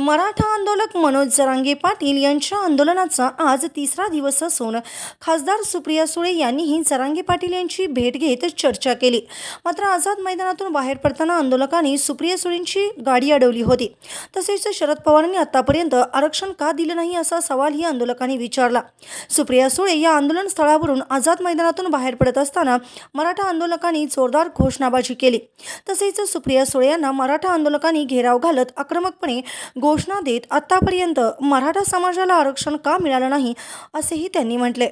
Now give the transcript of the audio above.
मराठा आंदोलक मनोज जरांगे पाटील यांच्या आंदोलनाचा आज तिसरा दिवस असून खासदार सुप्रिया सुळे यांनीही जरांगे पाटील यांची भेट घेत चर्चा केली. मात्र आझाद मैदानातून बाहेर पडताना आंदोलकांनी सुप्रिया सुळेंची गाडी अडवली होती. तसेच शरद पवारांनी आतापर्यंत आरक्षण का दिलं नाही असा सवालही आंदोलकांनी विचारला. सुप्रिया सुळे या आंदोलन स्थळावरून आझाद मैदानातून बाहेर पडत असताना मराठा आंदोलकांनी जोरदार घोषणाबाजी केली. तसेच सुप्रिया सुळे यांना मराठा आंदोलकांनी घेराव घालत आक्रमकपणे गो घोषणा देत आतापर्यंत मराठा समाजाला आरक्षण का मिळालं नाही असेही त्यांनी म्हटले.